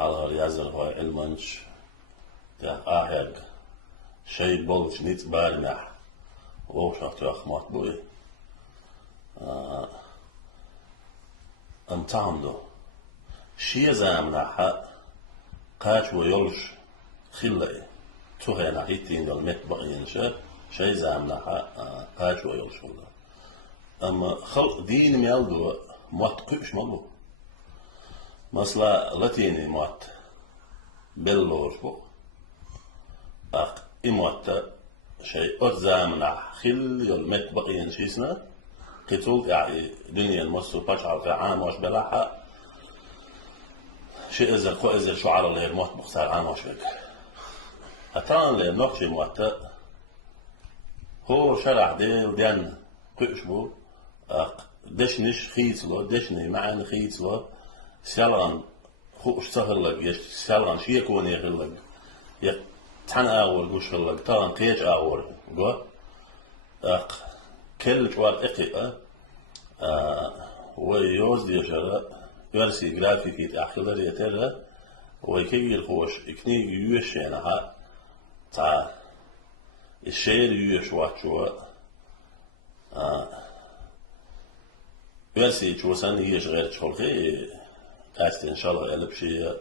حالها يزر هاي علمنش تاع آهيج شيء بولش نيت بارنح ووشخت يا أخمات بوي أم تعمدو شي زامنا حق قاش ويولش خلقي توهينا هيتين دول متبقين شي زامنا حق قاش ويولش خلقي أما خلق دين ميالدو موت قيش مالو مثلا لاتيني موت بلورش بو أق إموت شيء أتزامنا خل يول متبقين شيسنا قتول يعني دنيا المصر بشعر في عام وش بلاحة شيء إزر خو إزر شعار اللي الموت بختار عام وش بك أتان اللي نقشي موت هو شرع ديل ديان قيش بو دشنش خيتلو دشني معن خيتلو سيالان خوش سهر لك يش سيالان شي يكون يغلق يق تحن أور قوش لك تان قيش أور جو كل جوار إقئة ويوز ديشرة يرسي جرافيكي تأخذ ريتها ويكي الخوش إكني يوش يعني تا الشيء يوش واتشوا يرسي جوسان هيش غير شغلي تاست إن شاء الله يلب شيء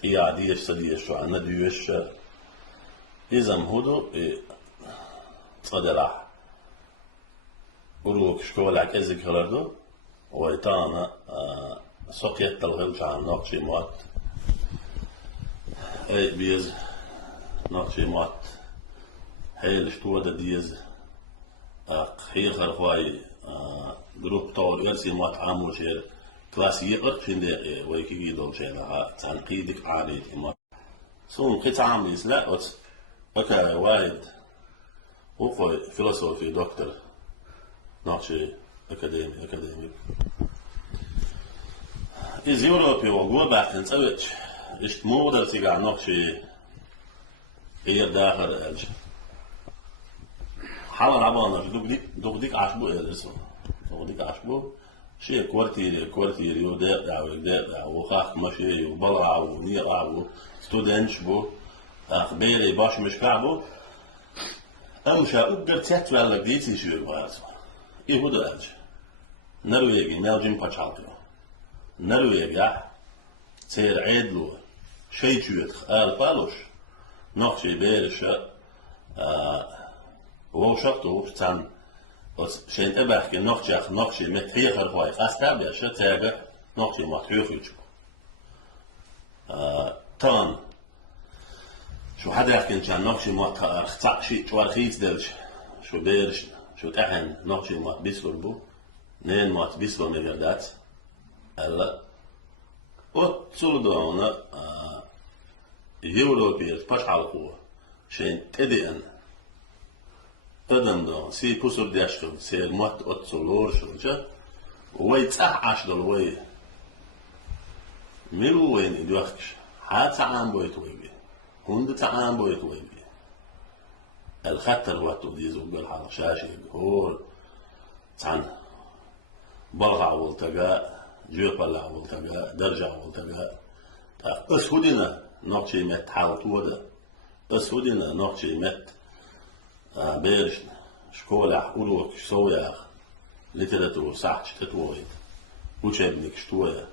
تي عادية سديش شو عنا ديوش إذا مهودو تصدر وروك شكول كذا كلاردو ويتانا سقيت تلغلش عن نقشي موت أي بيز نقشي موت هي الشتوة ديز هي خرفاي جروب طور يرسي موت عامل شير كلاسي يقرأ فين ويكي دول شيء لها تنقيدك عادي موت سون قطع عامل لا أكا وايد هو فيلسوفي دكتور نقشي أكاديمي إذا يوروبي وجوا بحث سويتش إشت مودر تيجا نقشي غير داخل ألش حاول عبانا دوغديك عشبو إلسو دوغديك عشبو شيء كوارتيري وداء وخاخ ماشي وبلع ونيقع وستودنش بو أخبيري باش مش كعبو أمشا أقدر تحت ولا ديتي شو بغاز يهودا ألش نرويجي نالجين باتشالكو نرويجا تير عيدلو شيء جوت بالوش نقشي بيرش وشقتو تان شين تبعك نقشي متخيخر هواي فاستاب يا شتاجة نقشي متخيخيش تان شو حدا يحكي كان نقشي متخطأ شيء توارخيت دلش شو بيرش شو تحن نقشي مت بيسلو بو نين مت بيسلو نجدات ألا وتصودونا يوروبيت باش عالقوة شين تدين تدن سي كسر داشكل سي الموت أتصلور شو ويتسع عشدل وي ملو وين يدوخش حات عام بويت ويبي هند تعام بويت ويبي الخطر وقت ديزو بالحال شاشي هور تان بلغع والتقاء جيقلع والتقاء درجع والتقاء أسودنا نقشي مت حالت ودا أسودنا نقشي مت بيرش شكولع أولوك سويا لتلاتو ساعة تتوهيد وشابنك شتويا